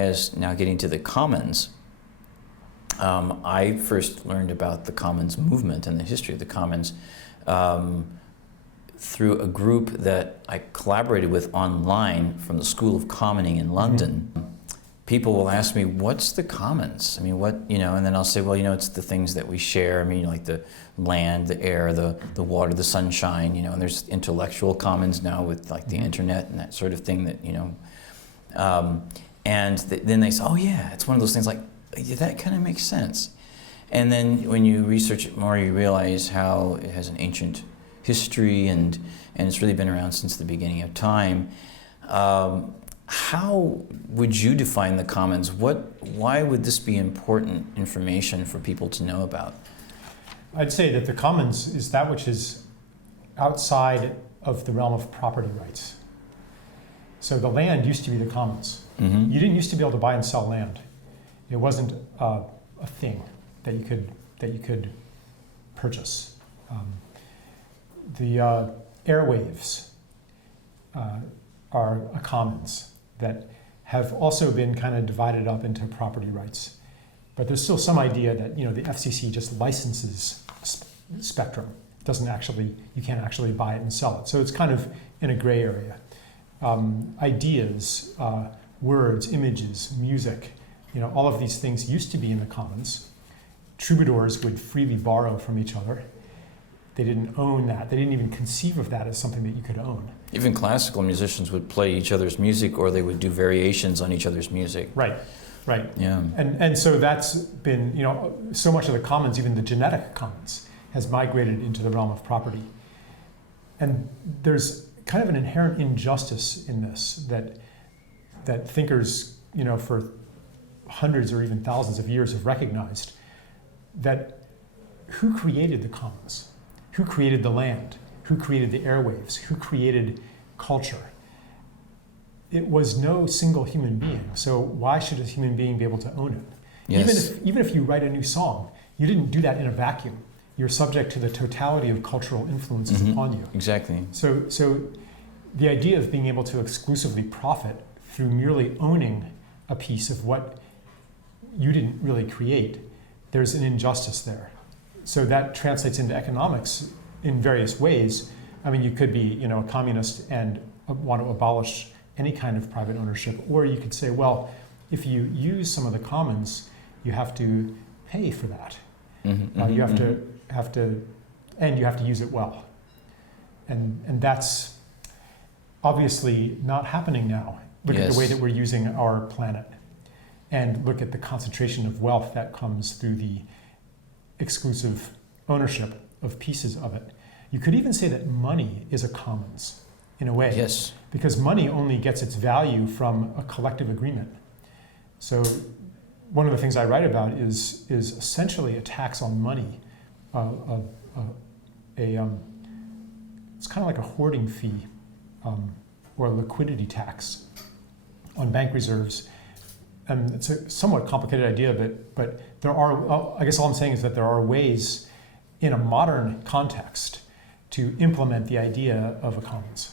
as now getting to the commons, I first learned about the commons movement and the history of the commons through a group that I collaborated with online from the School of Commoning in London. People will ask me, what's the commons? I mean, what, and then I'll say, well, it's the things that we share. I mean, like the land, the air, the water, the sunshine, and there's intellectual commons now with like the internet and that sort of thing that, then they say, oh yeah, it's one of those things like, yeah, that kind of makes sense. And then when you research it more, you realize how it has an ancient history and it's really been around since the beginning of time. How would you define the commons? Why would this be important information for people to know about? I'd say that the commons is that which is outside of the realm of property rights. So the land used to be the commons. Mm-hmm. You didn't used to be able to buy and sell land. It wasn't a thing that you could purchase. The airwaves are a commons that have also been kind of divided up into property rights. But there's still some idea that the FCC just licenses spectrum. You can't actually buy it and sell it. So it's kind of in a gray area. Ideas, words, images, music, all of these things used to be in the commons. Troubadours would freely borrow from each other. They didn't own that. They didn't even conceive of that as something that you could own. Even classical musicians would play each other's music, or they would do variations on each other's music. Right. Yeah. And so that's been, so much of the commons, even the genetic commons, has migrated into the realm of property. And there's kind of an inherent injustice in this that thinkers, for hundreds or even thousands of years have recognized that who created the commons? Who created the land? Who created the airwaves? Who created culture? It was no single human being. So why should a human being be able to own it? Yes. Even if you write a new song, you didn't do that in a vacuum. You're subject to the totality of cultural influences upon you. Exactly. So the idea of being able to exclusively profit through merely owning a piece of what you didn't really create, there's an injustice there. So that translates into economics in various ways. I mean, you could be, a communist and want to abolish any kind of private ownership, or you could say, well, if you use some of the commons, you have to pay for that. You have to use it well, and that's obviously not happening now. Look at the way that we're using our planet, and look at the concentration of wealth that comes through the exclusive ownership of pieces of it. You could even say that money is a commons in a way. Yes. Because money only gets its value from a collective agreement. So one of the things I write about is essentially a tax on money. It's kind of like a hoarding fee or a liquidity tax on bank reserves. And it's a somewhat complicated idea, but there are, I guess all I'm saying is that there are ways in a modern context to implement the idea of a commons.